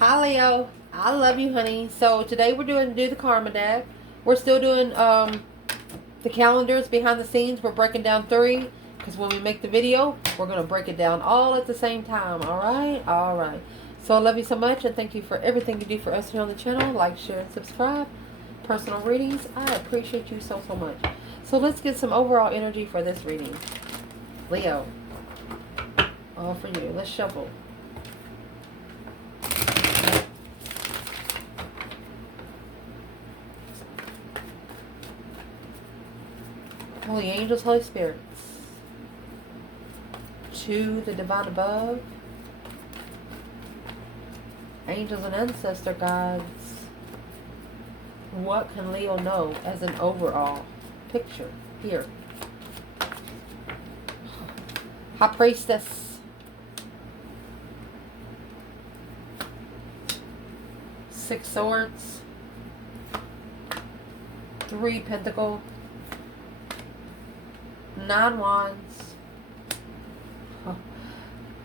Hi Leo, I love you, honey. So today we're do the karma deck. We're still doing the calendars behind the scenes. We're breaking down three because when we make the video, we're gonna break it down all at the same time. All right. So I love you so much and thank you for everything you do for us here on the channel. Like, share, and subscribe. Personal readings, I appreciate you so much. So let's get some overall energy for this reading, Leo. All for you. Let's shuffle. Holy angels, Holy spirits, to the divine above, angels and ancestor guides, what can Leo know as an overall picture here? High Priestess, Six Swords, Three Pentacles, Nine Wands,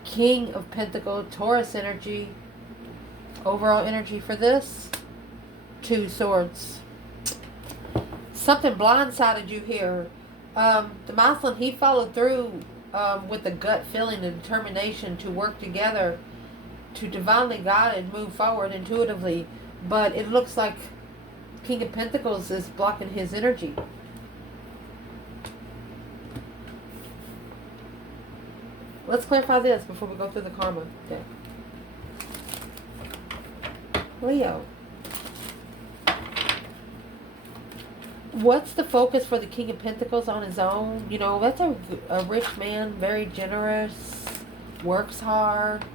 King of Pentacles, Taurus energy. Overall energy for this, Two Swords. Something blindsided you here. The Moslem, he followed through with the gut feeling and determination to work together to divinely guide and move forward intuitively. But it looks like King of Pentacles is blocking his energy. Let's clarify this before we go through the karma deck. Leo, what's the focus for the King of Pentacles on his own? You know, that's a rich man, very generous, works hard.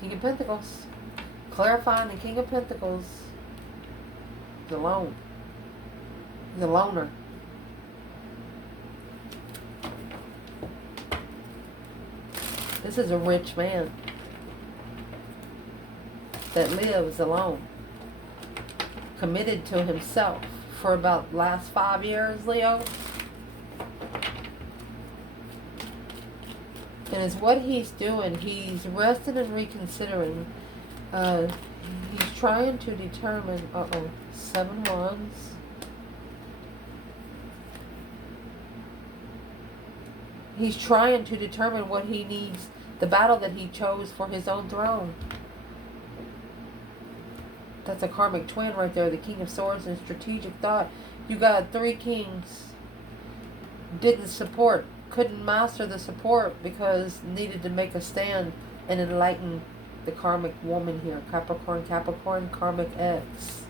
King of Pentacles. Clarifying the King of Pentacles. He's alone. He's a loner. This is a rich man that lives alone, committed to himself for about last 5 years, Leo. And is what he's doing, he's resting and reconsidering. He's trying to determine, Seven Wands. He's trying to determine what he needs, the battle that he chose for his own throne. That's a karmic twin right there, the King of Swords and strategic thought. You got three kings. Didn't support, couldn't master the support because needed to make a stand and enlighten the karmic woman here. Capricorn, Capricorn, karmic X.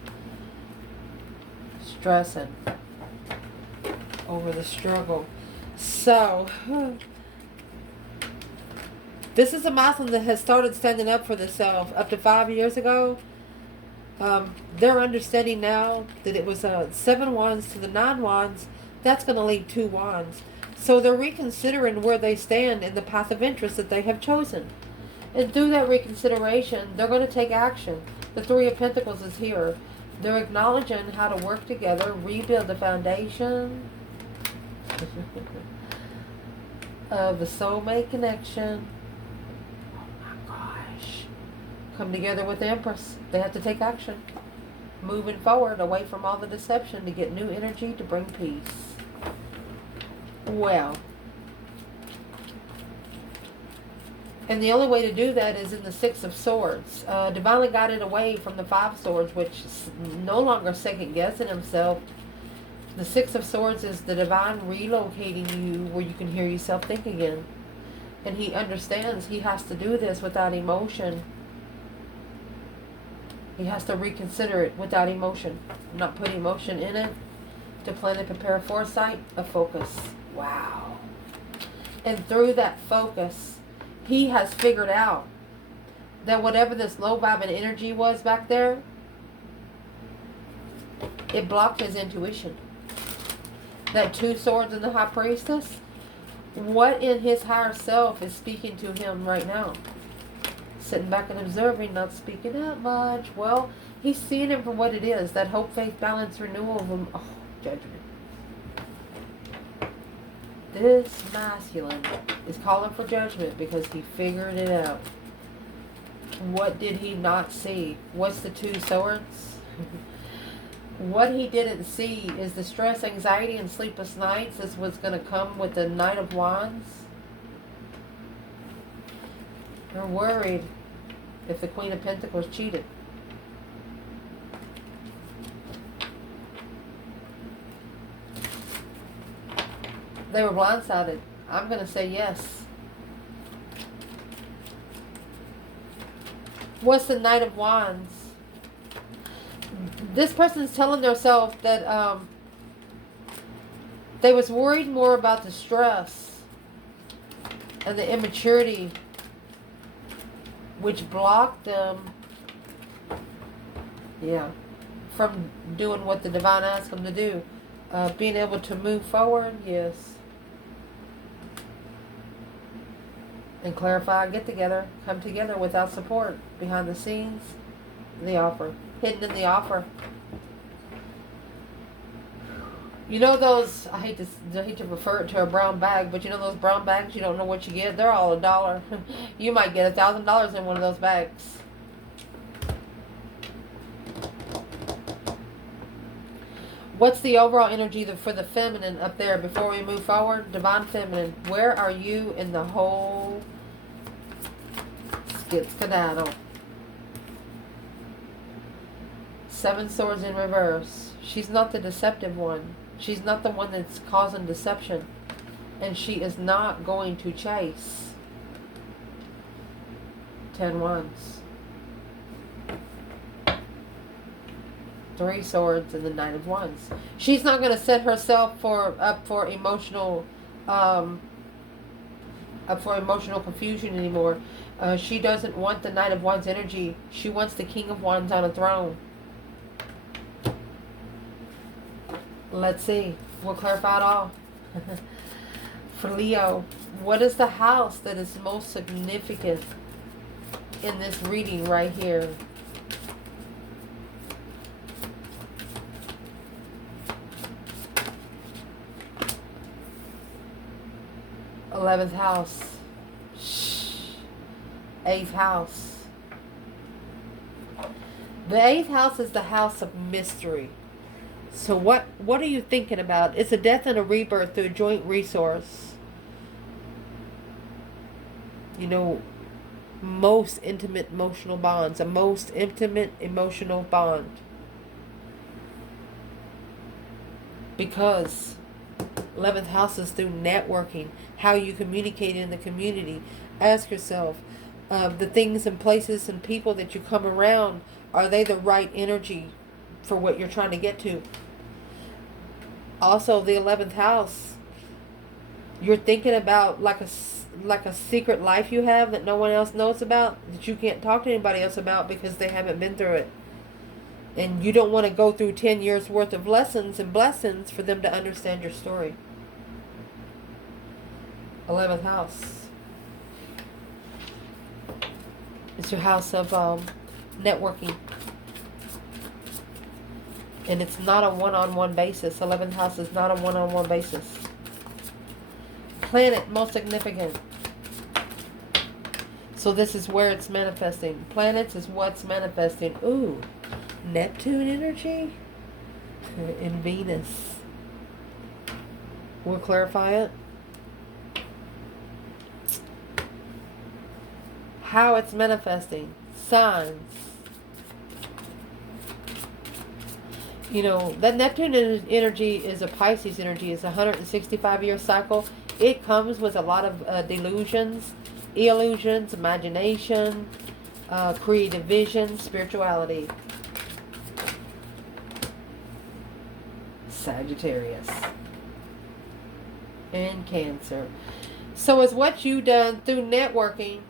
Stressing over the struggle. So, this is a Muslim that has started standing up for themselves up to 5 years ago. They're understanding now that it was seven wands to the nine wands. That's going to leave two wands. So they're reconsidering where they stand in the path of interest that they have chosen. And through that reconsideration, they're going to take action. The Three of Pentacles is here. They're acknowledging how to work together, rebuild the foundation of the soulmate connection. Come together with the Empress. They have to take action. Moving forward, away from all the deception to get new energy to bring peace. Well. And the only way to do that is in the Six of Swords. Divinely guided away from the Five Swords, which is no longer second guessing himself. The Six of Swords is the divine relocating you where you can hear yourself think again. And he understands he has to do this without emotion. He has to reconsider it without emotion. Not put emotion in it. To plan and prepare foresight, a focus. Wow. And through that focus, he has figured out that whatever this low vibing energy was back there, it blocked his intuition. That Two Swords and the High Priestess, what in his higher self is speaking to him right now? Sitting back and observing, not speaking out much. Well, he's seeing it for what it is. That hope, faith, balance, renewal of judgment. This masculine is calling for judgment because he figured it out. What did he not see? What's the Two Swords? What he didn't see is the stress, anxiety, and sleepless nights is what's going to come with the Knight of Wands. They're worried if the Queen of Pentacles cheated. They were blindsided. I'm going to say yes. What's the Knight of Wands? This person's telling themselves that they was worried more about the stress and the immaturity, which blocked them, from doing what the divine asked them to do. Being able to move forward, yes. And clarify, get together, come together without support. Behind the scenes, the offer. Hidden in the offer. You know those, I hate to refer it to a brown bag, but you know those brown bags you don't know what you get? They're all $1. You might get $1,000 in one of those bags. What's the overall energy for the feminine up there before we move forward? Divine feminine, where are you in the whole skedaddle? Seven Swords in reverse. She's not the deceptive one. She's not the one that's causing deception. And she is not going to chase. 10 Wands. 3 Swords and the Knight of Wands. She's not going to set herself up for emotional confusion anymore. She doesn't want the Knight of Wands energy. She wants the King of Wands on a throne. Let's see. We'll clarify it all. For Leo, what is the house that is most significant in this reading right here? Eleventh house. Eighth house. The eighth house is the house of mystery. So what are you thinking about? It's a death and a rebirth through a joint resource. You know, most intimate emotional bonds. A most intimate emotional bond. Because 11th house is through networking. How you communicate in the community. Ask yourself, the things and places and people that you come around, are they the right energy for what you're trying to get to? Also, the 11th house, you're thinking about like a secret life you have that no one else knows about, that you can't talk to anybody else about because they haven't been through it. And you don't want to go through 10 years worth of lessons and blessings for them to understand your story. 11th house. It's your house of networking. And it's not a one-on-one basis. 11th house is not a one-on-one basis. Planet, most significant. So this is where it's manifesting. Planets is what's manifesting. Ooh, Neptune energy and Venus. We'll clarify it. How it's manifesting. Signs. You know, that Neptune energy is a Pisces energy. It's a 165-year cycle. It comes with a lot of delusions, illusions, imagination, creative vision, spirituality. Sagittarius. And Cancer. So it's what you've done through networking.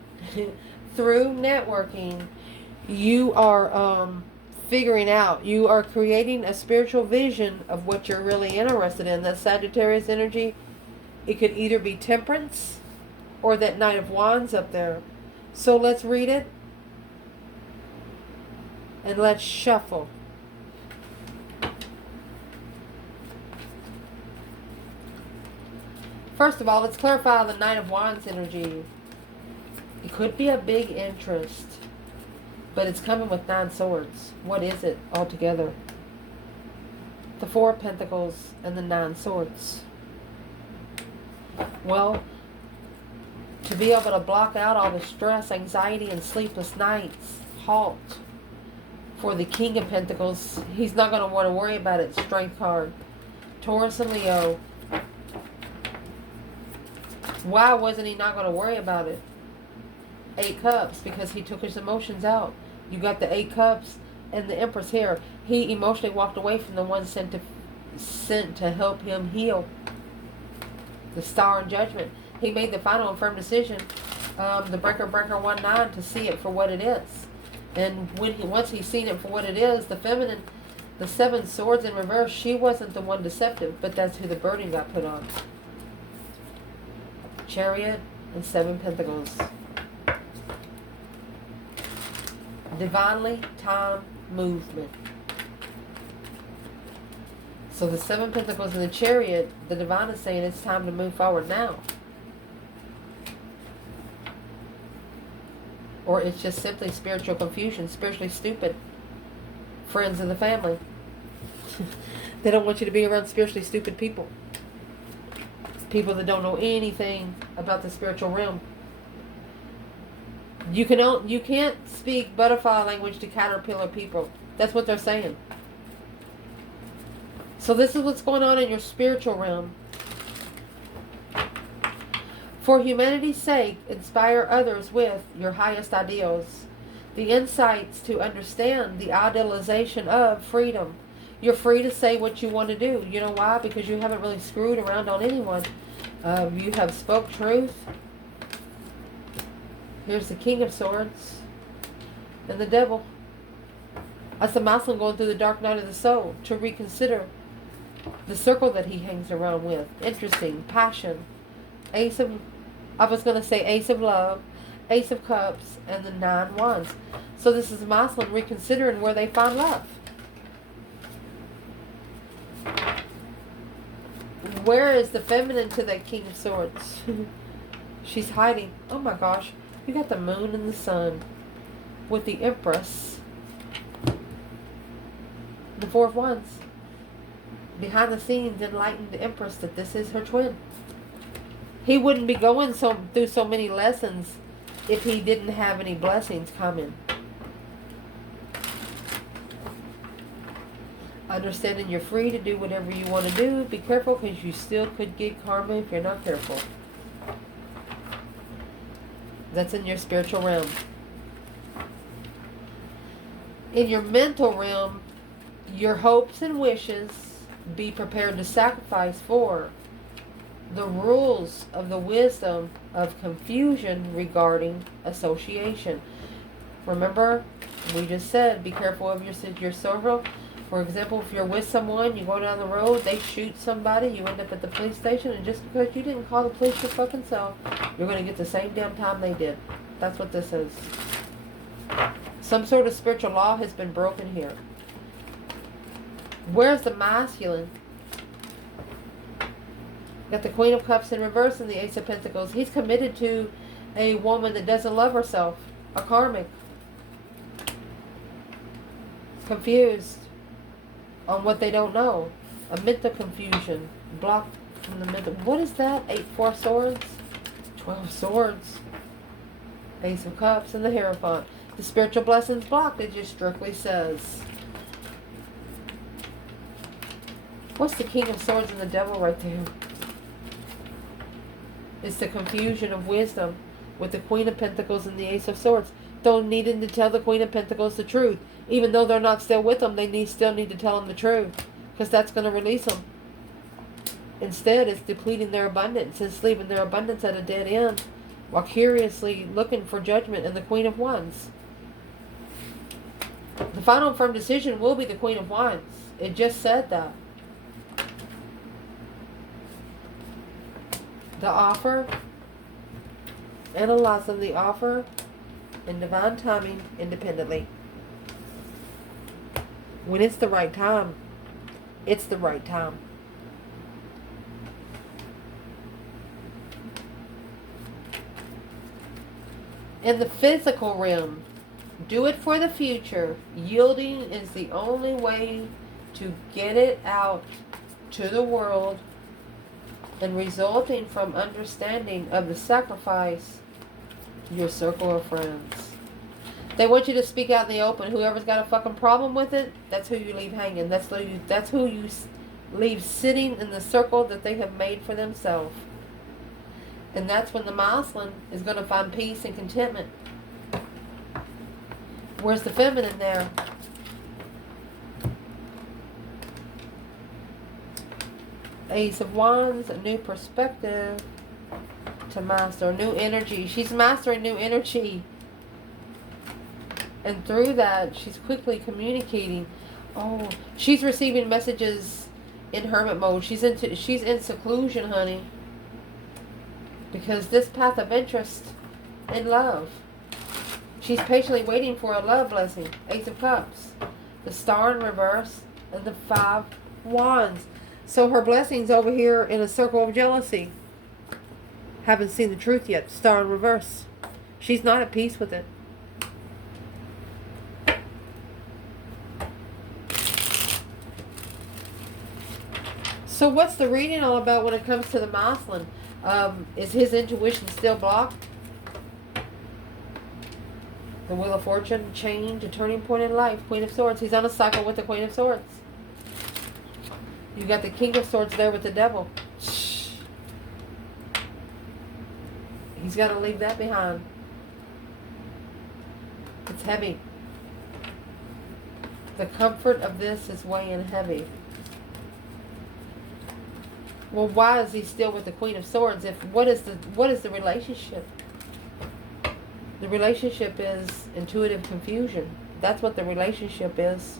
You are figuring out, you are creating a spiritual vision of what you're really interested in. That Sagittarius energy, it could either be Temperance or that Knight of Wands up there. So let's read it and let's shuffle. First of all, let's clarify the Knight of Wands energy. It could be a big interest. But it's coming with 9 swords. What is it altogether? The 4 of Pentacles and the 9 swords. Well, to be able to block out all the stress, anxiety, and sleepless nights, halt. For the King of Pentacles, he's not going to want to worry about it. Strength card. Taurus and Leo. Why wasn't he not going to worry about it? 8 Cups, because he took his emotions out. You got the 8 Cups and the Empress here. He emotionally walked away from the one sent to help him heal. The Star and Judgment. He made the final and firm decision, the breaker 1-9, to see it for what it is. And once he's seen it for what it is, the feminine, the 7 swords in reverse, she wasn't the one deceptive, but that's who the burden got put on. Chariot and 7 Pentacles. Divinely timed movement. So the 7 Pentacles and the Chariot, the Divine is saying it's time to move forward now. Or it's just simply spiritual confusion, spiritually stupid. Friends of the family. They don't want you to be around spiritually stupid people. People that don't know anything about the spiritual realm. You can't speak butterfly language to caterpillar people. That's what they're saying. So this is what's going on in your spiritual realm. For humanity's sake, inspire others with your highest ideals. The insights to understand the idealization of freedom. You're free to say what you want to do. You know why? Because you haven't really screwed around on anyone. You have spoke truth. Here's the King of Swords. And the Devil. That's the Muslim going through the dark night of the soul. To reconsider the circle that he hangs around with. Interesting. Passion. Ace of Love, Ace of Cups, and the 9 Wands. So this is a Muslim reconsidering where they find love. Where is the feminine to that King of Swords? She's hiding. Oh my gosh. You got the Moon and the Sun with the Empress. The 4 of Wands. Behind the scenes, enlightened the Empress that this is her twin. He wouldn't be going through so many lessons if he didn't have any blessings coming. Understanding you're free to do whatever you want to do. Be careful because you still could get karma if you're not careful. That's in your spiritual realm. In your mental realm, your hopes and wishes, be prepared to sacrifice for the rules of the wisdom of confusion regarding association. Remember, we just said, be careful of your circle. For example, if you're with someone, you go down the road, they shoot somebody, you end up at the police station, and just because you didn't call the police your fucking self, you're going to get the same damn time they did. That's what this is. Some sort of spiritual law has been broken here. Where's the masculine? Got the Queen of Cups in reverse and the Ace of Pentacles. He's committed to a woman that doesn't love herself. A karmic. Confused on what they don't know. A mental confusion. Blocked from the mental. What is that? 4 swords? 12 swords. Ace of Cups and the Hierophant. The spiritual blessings blocked. It just strictly says. What's the King of Swords and the Devil right there? It's the confusion of wisdom with the Queen of Pentacles and the Ace of Swords. Don't need to tell the Queen of Pentacles the truth. Even though they're not still with them, they still need to tell them the truth. Because that's going to release them. Instead, it's depleting their abundance. It's leaving their abundance at a dead end. While curiously looking for judgment in the Queen of Wands. The final and firm decision will be the Queen of Wands. It just said that. The offer, analyzing the offer and divine timing independently. When it's the right time, it's the right time. In the physical realm, Do it for the future. Yielding is the only way to get it out to the world, and resulting from understanding of the sacrifice, your circle of friends. They want you to speak out in the open. Whoever's got a fucking problem with it, that's who you leave hanging. That's who you leave sitting in the circle that they have made for themselves. And that's when the masculine is going to find peace and contentment. Where's the feminine there? Ace of Wands, a new perspective to master, new energy. She's mastering new energy. And through that, she's quickly communicating. Oh, she's receiving messages in hermit mode. She's in seclusion, honey. Because this path of interest in love. She's patiently waiting for a love blessing. Ace of Cups, the Star in reverse, and the 5 Wands. So her blessing's over here in a circle of jealousy. Haven't seen the truth yet. Star in reverse. She's not at peace with it. So what's the reading all about when it comes to the masculine? Is his intuition still blocked? The Wheel of Fortune, change, a turning point in life. Queen of Swords. He's on a cycle with the Queen of Swords. You got the King of Swords there with the Devil. Shh. He's got to leave that behind. It's heavy. The comfort of this is weighing heavy. Well, why is he still with the Queen of Swords? What is the relationship? The relationship is intuitive confusion. That's what the relationship is.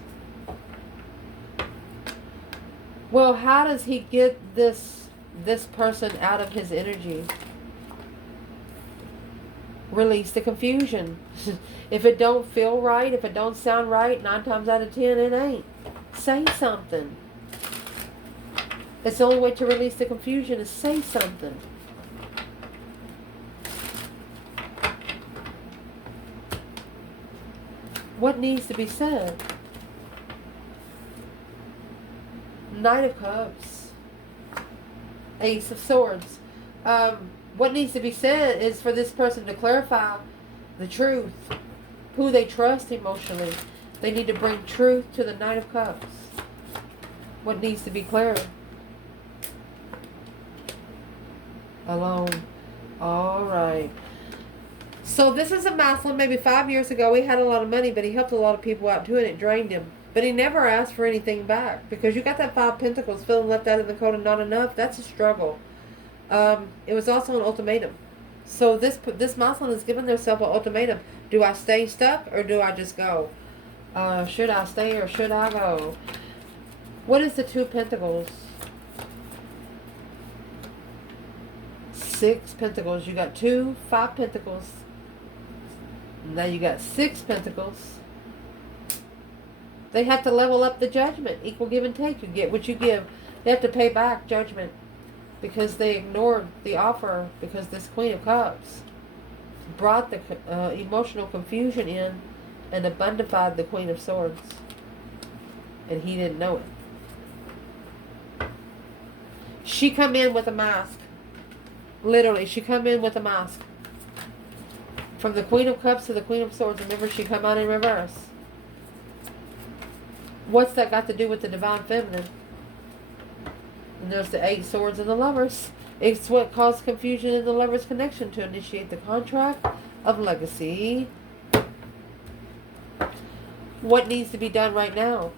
Well, how does he get this person out of his energy? Release the confusion. If it don't feel right, if it don't sound right, 9 times out of 10 it ain't. Say something. It's the only way to release the confusion is say something. What needs to be said? Knight of Cups. Ace of Swords. What needs to be said is for this person to clarify the truth. Who they trust emotionally. They need to bring truth to the Knight of Cups. What needs to be clear? Alone. Alright. So this is a masculine. Maybe 5 years ago he had a lot of money, but he helped a lot of people out too, and it drained him. But he never asked for anything back. Because you got that 5 Pentacles, feeling left out of the cold and not enough. That's a struggle. It was also an ultimatum. So this masculine has given themselves an ultimatum. Do I stay stuck or do I just go? Should I stay or should I go? What is the 2 Pentacles? 6 Pentacles. You got 2, 5 Pentacles. Now you got 6 Pentacles. They have to level up the judgment. Equal give and take. You get what you give. They have to pay back judgment. Because they ignored the offer. Because this Queen of Cups brought the emotional confusion in and abundified the Queen of Swords. And he didn't know it. She come in with a mask. Literally, she come in with a mask. From the Queen of Cups to the Queen of Swords. Remember, she come out in reverse. What's that got to do with the Divine Feminine? And there's the 8 Swords and the Lovers. It's what caused confusion in the Lovers' connection to initiate the contract of legacy. What needs to be done right now?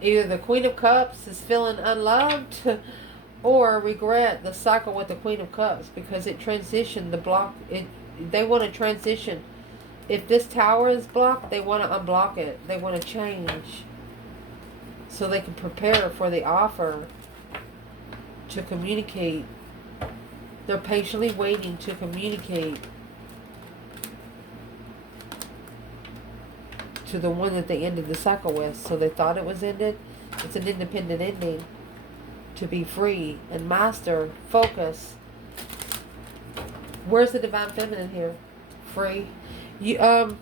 Either the Queen of Cups is feeling unloved or regret the cycle with the Queen of Cups because it transitioned the block. They want to transition. If this tower is blocked, they want to unblock it. They want to change so they can prepare for the offer to communicate. They're patiently waiting to communicate to the one that they ended the cycle with. So they thought it was ended. It's an independent ending to be free and master, focus. Where's the divine feminine here? Free. You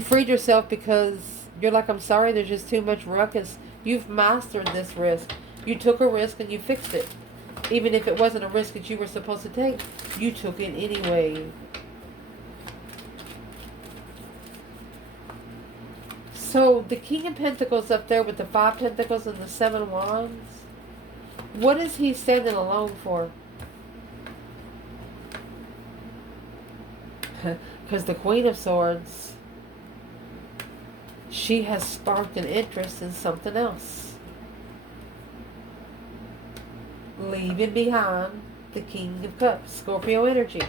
freed yourself because you're like, I'm sorry, there's just too much ruckus. You've mastered this risk. You took a risk and you fixed it. Even if it wasn't a risk that you were supposed to take, you took it anyway. So the King of Pentacles up there with the 5 Pentacles and the 7 Wands, what is he standing alone for? Because the Queen of Swords, she has sparked an interest in something else, leaving behind the King of Cups, Scorpio energy.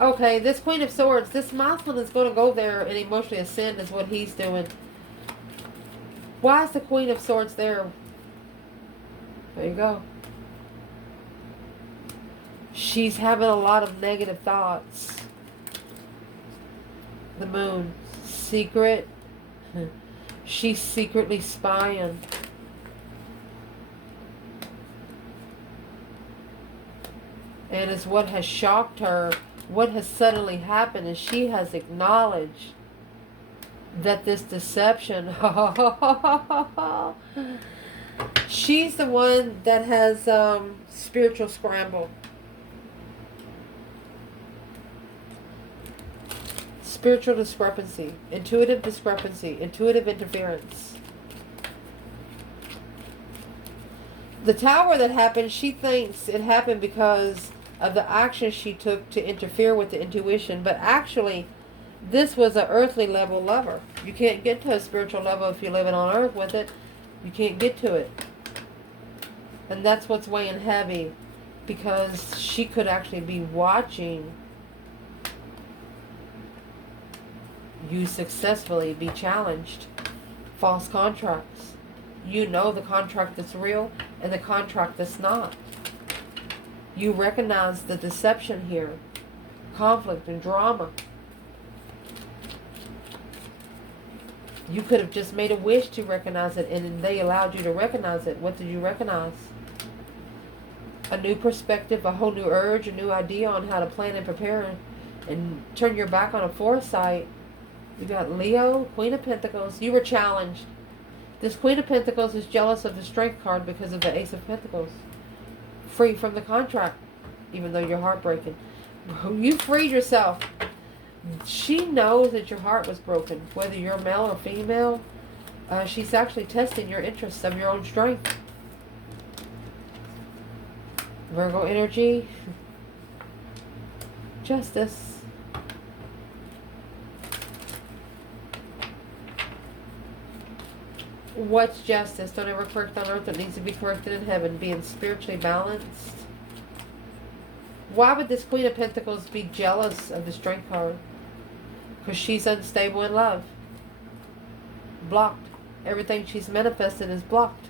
Okay, this Queen of Swords, this masculine is going to go there and emotionally ascend is what he's doing. Why is the Queen of Swords there? There you go. She's having a lot of negative thoughts. The Moon, secret. She's secretly spying. And it's what has shocked her. What has suddenly happened is she has acknowledged that this deception, she's the one that has spiritual scramble. Spiritual discrepancy, intuitive interference. The Tower that happened, she thinks it happened because of the action she took to interfere with the intuition, but actually this was an earthly level lover. You can't get to a spiritual level if you're living on earth with it. You can't get to it. And that's what's weighing heavy, because she could actually be watching you successfully be challenged. False contracts. You know the contract that's real and the contract that's not. You recognize the deception here. Conflict and drama. You could have just made a wish to recognize it, and they allowed you to recognize it. What did you recognize? A new perspective, a whole new urge, a new idea on how to plan and prepare and turn your back on a foresight. You got Leo, Queen of Pentacles. You were challenged. This Queen of Pentacles is jealous of the Strength card because of the Ace of Pentacles. Free from the contract, even though you're heartbroken. You freed yourself. She knows that your heart was broken, whether you're male or female. She's actually testing your interests of your own strength. Virgo energy. Justice. What's justice? Don't ever correct on earth. It needs to be corrected in heaven. Being spiritually balanced. Why would this Queen of Pentacles be jealous of the Strength card? Because she's unstable in love. Blocked. Everything she's manifested is blocked.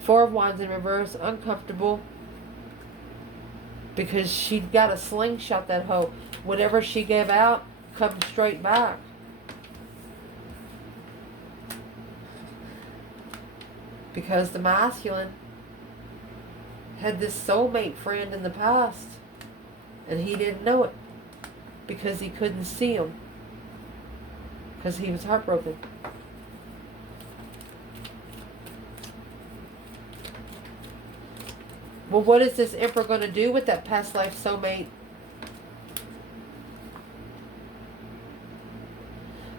4 of Wands in reverse. Uncomfortable. Because she got a slingshot, that hoe. Whatever she gave out comes straight back. Because the masculine had this soulmate friend in the past, and he didn't know it because he couldn't see him, because he was heartbroken. Well, what is this Emperor going to do with that past life soulmate?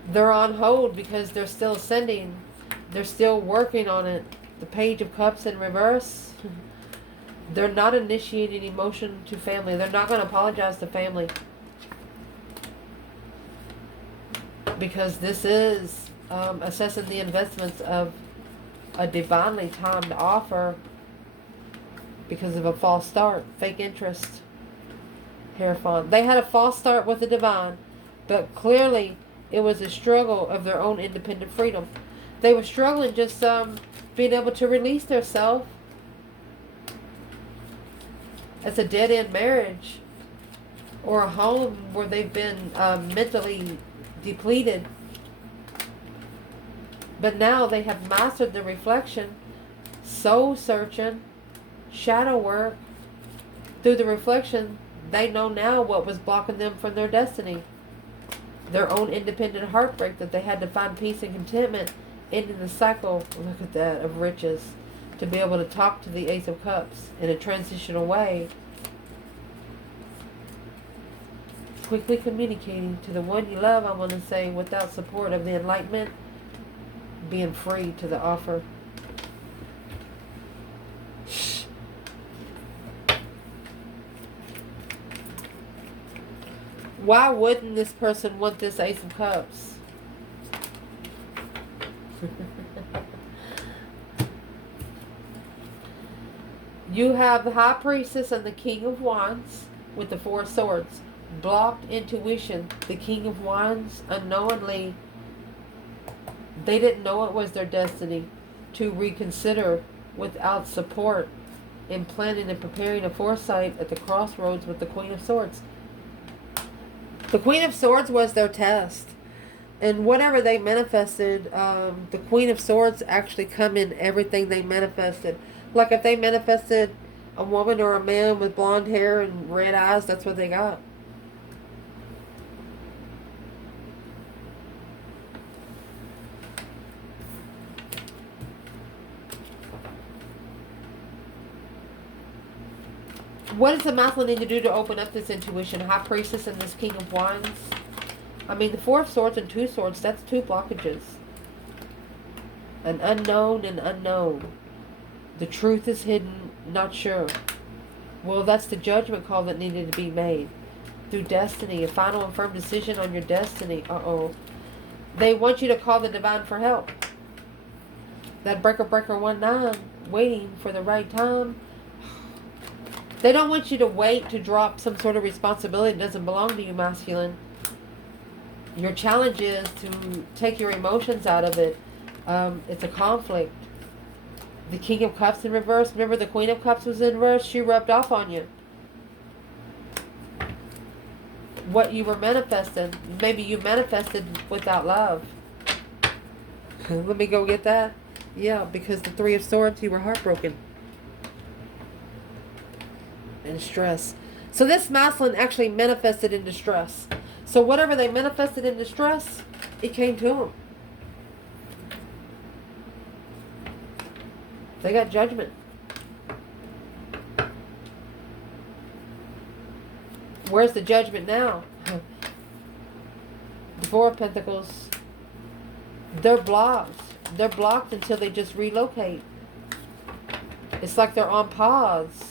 They're on hold because they're still ascending. They're still working on it. The Page of Cups in reverse. They're not initiating emotion to family. They're not going to apologize to family. Because this is assessing the investments of a divinely timed offer because of a false start. Fake interest. Hierophant. They had a false start with the divine, but clearly it was a struggle of their own independent freedom. They were struggling just being able to release themselves. It's a dead-end marriage or a home where they've been mentally depleted. But now they have mastered the reflection, soul searching, shadow work. Through the reflection, they know now what was blocking them from their destiny. Their own independent heartbreak that they had to find peace and contentment, ending the cycle, look at that, of riches. To be able to talk to the Ace of Cups in a transitional way. Quickly communicating to the one you love, I want to say, without support of the enlightenment, being free to the offer. Why wouldn't this person want this Ace of Cups? You have the High Priestess and the King of Wands with the Four of Swords. Blocked intuition. The King of Wands, unknowingly, they didn't know it was their destiny to reconsider without support in planning and preparing a foresight at the crossroads with the Queen of Swords. The Queen of Swords was their test. And whatever they manifested, the Queen of Swords actually come in everything they manifested. Like if they manifested a woman or a man with blonde hair and red eyes, that's what they got. What does the masculine need to do to open up this intuition? High Priestess and this King of Wands. I mean, the Four of Swords and Two Swords, that's two blockages. An unknown and unknown. The truth is hidden, not sure. Well, that's the judgment call that needed to be made. Through destiny, a final and firm decision on your destiny. Uh-oh. They want you to call the divine for help. That breaker 19, waiting for the right time. They don't want you to wait to drop some sort of responsibility that doesn't belong to you, masculine. Your challenge is to take your emotions out of it. It's a conflict. The King of Cups in reverse. Remember the Queen of Cups was in reverse? She rubbed off on you. What you were manifesting. Maybe you manifested without love. Let me go get that. Yeah, because the Three of Swords, you were heartbroken. And stress. So this masculine actually manifested in distress. So whatever they manifested in distress, it came to them. They got judgment. Where's the judgment now? The Four of Pentacles. They're blocked. They're blocked until they just relocate. It's like they're on pause.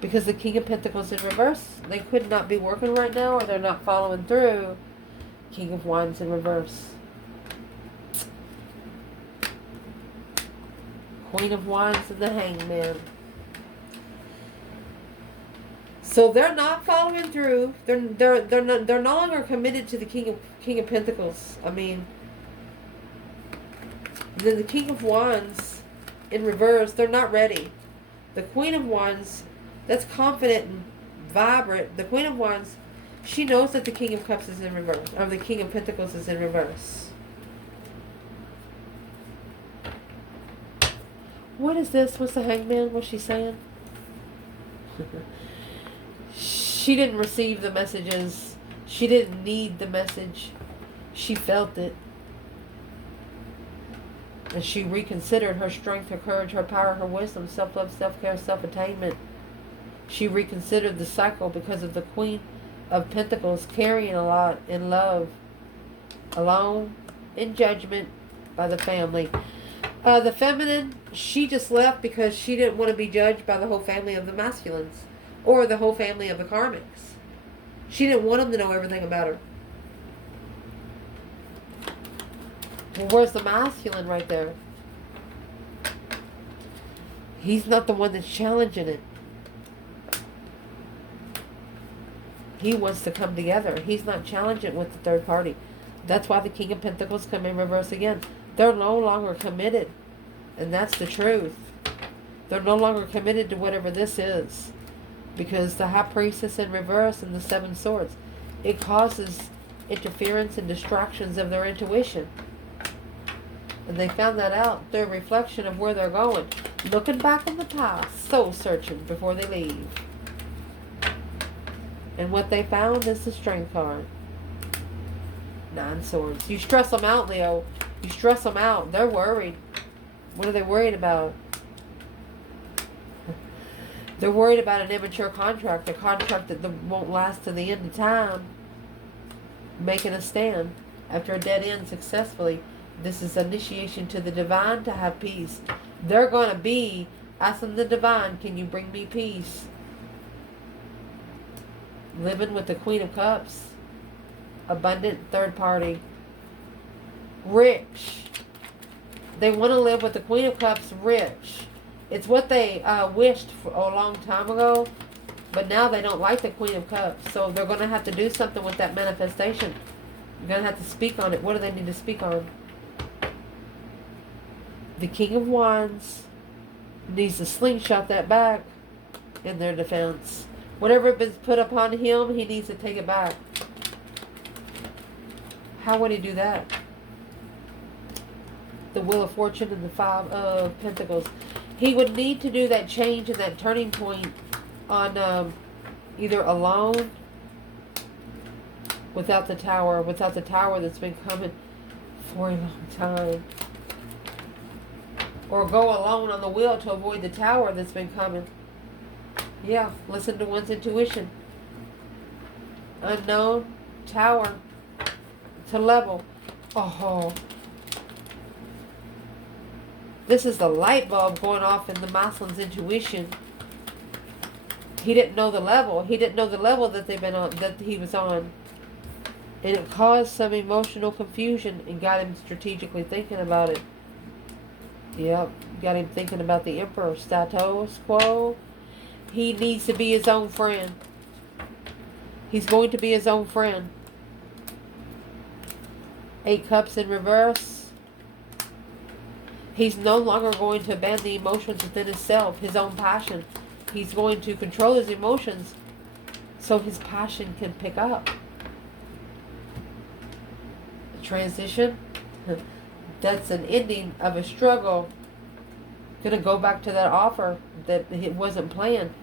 Because the King of Pentacles in reverse, they could not be working right now, or they're not following through. King of Wands in reverse. Queen of Wands and the Hangman. So they're not following through. They're no longer committed to the King of Pentacles. I mean, then the King of Wands in reverse, they're not ready. The Queen of Wands, that's confident and vibrant. The Queen of Wands, she knows that the King of Cups is in reverse, or the King of Pentacles is in reverse. What is this? What's the Hangman? What's she saying? She didn't receive the messages. She didn't need the message. She felt it. And she reconsidered her strength, her courage, her power, her wisdom, self-love, self-care, self-attainment. She reconsidered the cycle because of the Queen of Pentacles carrying a lot in love. Alone, in judgment, by the family. The feminine, she just left because she didn't want to be judged by the whole family of the masculines. Or the whole family of the Karmics. She didn't want them to know everything about her. Well, where's the masculine right there? He's not the one that's challenging it. He wants to come together. He's not challenging with the third party. That's why the King of Pentacles come in reverse again. They're no longer committed. And that's the truth. They're no longer committed to whatever this is. Because the High Priestess in reverse and the Seven Swords. it causes interference and distractions of their intuition. And they found that out through a reflection of where they're going. Looking back in the past, soul searching before they leave. And what they found is the Strength card. 9 swords. You stress them out, Leo. You stress them out. They're worried. What are they worried about? They're worried about an immature contract. A contract that won't last to the end of time. Making a stand after a dead end successfully. This is initiation to the divine to have peace. They're going to be asking the divine, can you bring me peace? Living with the Queen of Cups. Abundant third party. Rich. They want to live with the Queen of Cups rich. It's what they wished for a long time ago. But now they don't like the Queen of Cups. So they're going to have to do something with that manifestation. You're going to have to speak on it. What do they need to speak on? The King of Wands needs to slingshot that back in their defense. Whatever has been put upon him, he needs to take it back. How would he do that? The Wheel of Fortune and the 5 of Pentacles. He would need to do that change and that turning point on either alone, without the tower that's been coming for a long time. Or go alone on the wheel to avoid the tower that's been coming. Yeah, listen to one's intuition. Unknown, tower, to level. Oh. This is the light bulb going off in the masculine's intuition. He didn't know the level. He didn't know the level that they've been on, that he was on. And it caused some emotional confusion and got him strategically thinking about it. Yep, got him thinking about the Emperor. Status quo. He needs to be his own friend. He's going to be his own friend. 8 Cups in reverse. He's no longer going to abandon the emotions within himself, his own passion. He's going to control his emotions so his passion can pick up. Transition. That's an ending of a struggle. Gonna go back to that offer that it wasn't planned.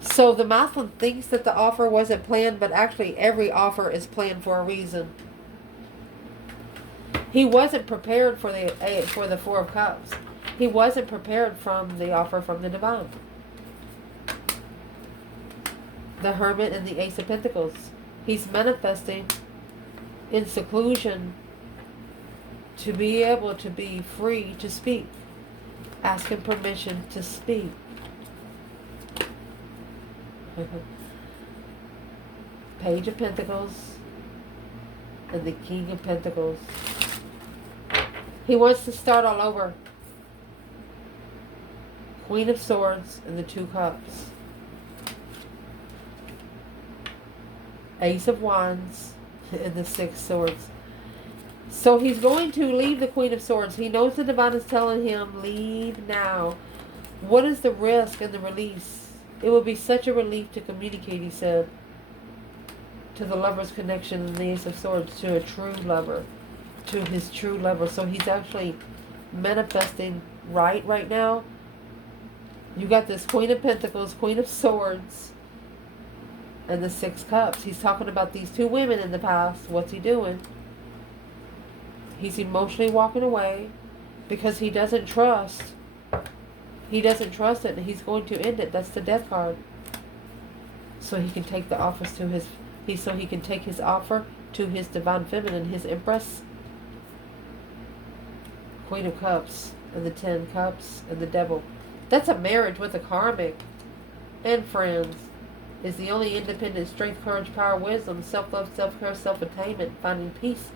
So the masculine thinks that the offer wasn't planned, but actually every offer is planned for a reason. He wasn't prepared for the 4 of Cups. He wasn't prepared from the offer from the divine. The Hermit and the Ace of Pentacles. He's manifesting in seclusion to be able to be free to speak. Asking permission to speak. Page of Pentacles and the King of Pentacles. He wants to start all over. Queen of Swords and the 2 Cups. Ace of Wands and the 6 Swords. So he's going to leave the Queen of Swords. He knows the divine is telling him, leave now. What is the risk and the release? It would be such a relief to communicate, he said, to the lover's connection in the Ace of Swords, to a true lover, to his true lover. So he's actually manifesting right now. You got this Queen of Pentacles, Queen of Swords, and the 6 Cups. He's talking about these 2 women in the past. What's he doing? He's emotionally walking away because he doesn't trust. He doesn't trust it, and he's going to end it. That's the Death card. So he can take the offers to his... So he can take his offer to his divine feminine, his Empress. Queen of Cups and the 10 Cups and the Devil. That's a marriage with a Karmic and friends. Is the only independent strength, courage, power, wisdom, self-love, self-care, self-attainment, finding peace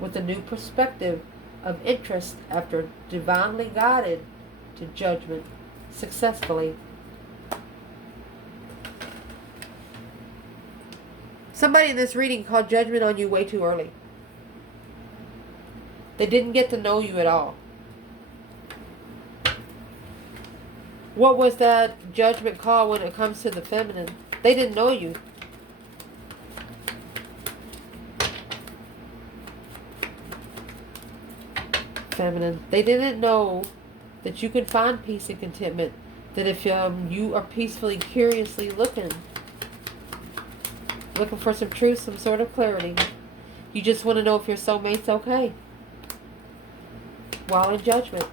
with a new perspective of interest after divinely guided to judgment successfully. Somebody in this reading called judgment on you way too early. They didn't get to know you at all. What was that judgment call when it comes to the feminine? They didn't know you. Feminine. They didn't know that you can find peace and contentment. That if you are peacefully, curiously looking for some truth, some sort of clarity, you just want to know if your soulmate's okay. While in judgment,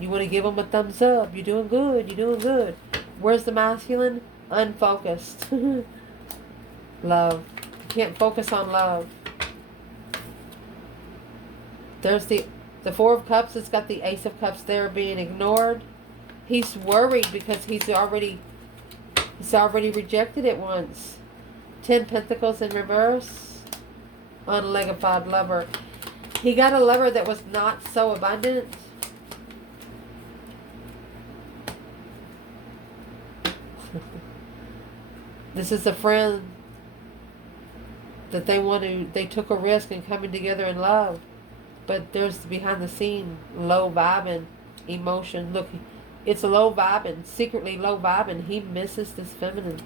you want to give them a thumbs up. You're doing good. You're doing good. Where's the masculine? Unfocused. Love. You can't focus on love. There's the Four of Cups. It's got the Ace of Cups there being ignored. He's worried because he's already rejected it once. 10 Pentacles in reverse. Unlegified lover. He got a lover that was not so abundant. This is a friend that they took a risk in coming together in love. But there's behind the scene low vibing emotion. Look, it's low vibing, secretly low vibing. He misses this feminine.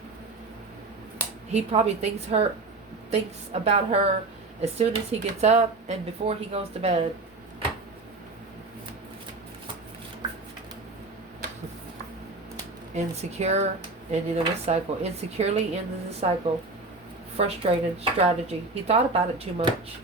He probably thinks about her as soon as he gets up and before he goes to bed. Insecure, ending of a cycle. Insecurely ending the cycle. Frustrated strategy. He thought about it too much.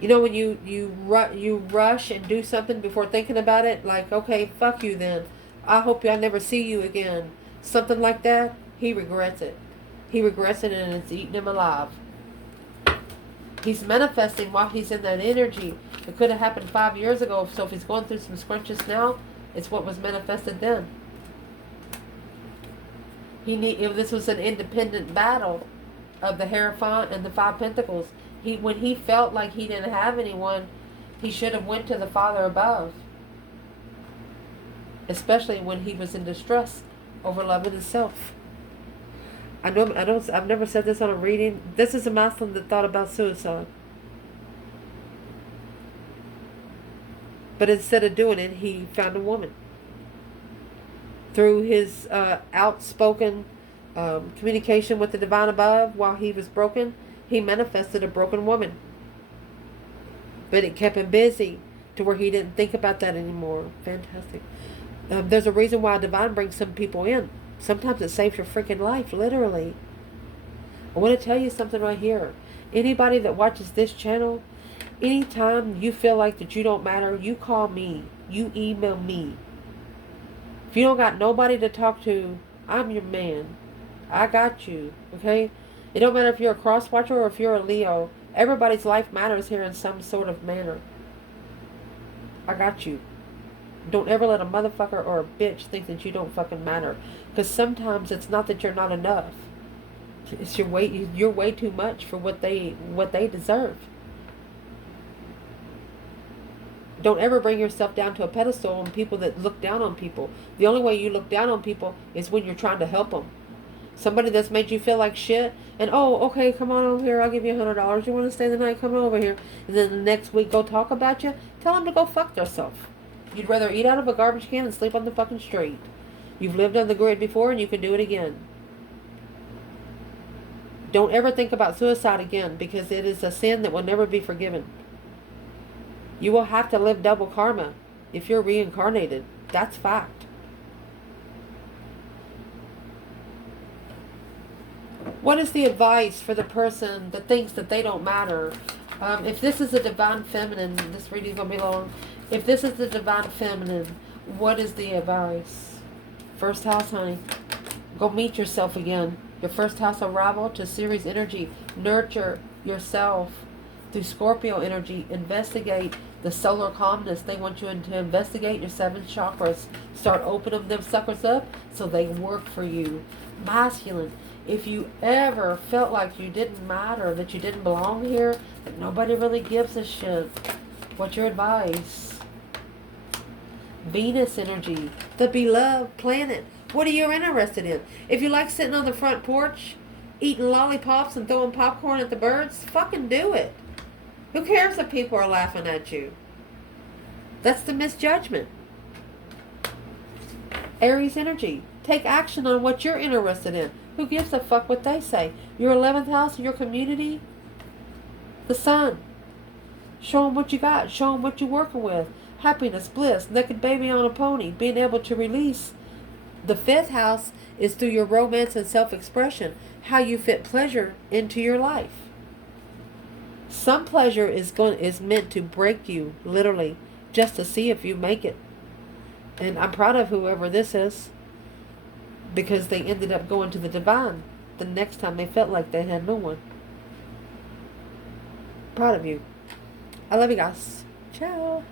You know when you rush and do something before thinking about it, like, okay, fuck you then. I hope I never see you again. Something like that. He regrets it. He regrets it and it's eating him alive. He's manifesting while he's in that energy. It could have happened 5 years ago. So if he's going through some scrunches now, it's what was manifested then. If this was an independent battle of the Hierophant and the 5 Pentacles. When he felt like he didn't have anyone, he should have went to the Father above. Especially when he was in distress over loving himself. I've never said this on a reading. This is a Muslim that thought about suicide. But instead of doing it, he found a woman. Through his outspoken communication with the divine above while he was broken, he manifested a broken woman. But it kept him busy to where he didn't think about that anymore. Fantastic. There's a reason why divine brings some people in. Sometimes it saves your freaking life, literally. I want to tell you something right here. Anybody that watches this channel, anytime you feel like that you don't matter, you call me. You email me. If you don't got nobody to talk to, I'm your man. I got you, okay? It don't matter if you're a cross watcher or if you're a Leo. Everybody's life matters here in some sort of manner. I got you. Don't ever let a motherfucker or a bitch think that you don't fucking matter. Because sometimes it's not that you're not enough. It's you're way too much for what they deserve. Don't ever bring yourself down to a pedestal on people that look down on people. The only way you look down on people is when you're trying to help them. Somebody that's made you feel like shit, and oh, okay, come on over here, I'll give you $100. You want to stay the night? Come over here. And then the next week go talk about you. Tell them to go fuck themselves. You'd rather eat out of a garbage can and sleep on the fucking street. You've lived on the grid before and you can do it again. Don't ever think about suicide again, because it is a sin that will never be forgiven. You will have to live double karma if you're reincarnated. That's fact. What is the advice for the person that thinks that they don't matter? If this is a divine feminine, this reading's going to be long. If this is the divine feminine, what is the advice? First house, honey. Go meet yourself again. Your first house arrival to Ceres energy. Nurture yourself through Scorpio energy. Investigate the solar calmness. They want you to investigate your 7 chakras. Start opening them suckers up so they work for you. Masculine. If you ever felt like you didn't matter, that you didn't belong here, that nobody really gives a shit, what's your advice? Venus energy, the beloved planet. What are you interested in? If you like sitting on the front porch, eating lollipops and throwing popcorn at the birds, fucking do it. Who cares if people are laughing at you? That's the misjudgment. Aries energy, take action on what you're interested in. Who gives a fuck what they say? Your 11th house, your community, the sun. Show them what you got. Show them what you're working with. Happiness, bliss, naked baby on a pony. Being able to release. The fifth house is through your romance and self-expression. How you fit pleasure into your life. Some pleasure is meant to break you, literally, just to see if you make it. And I'm proud of whoever this is, because they ended up going to the divine the next time they felt like they had no one. Proud of you. I love you guys. Ciao.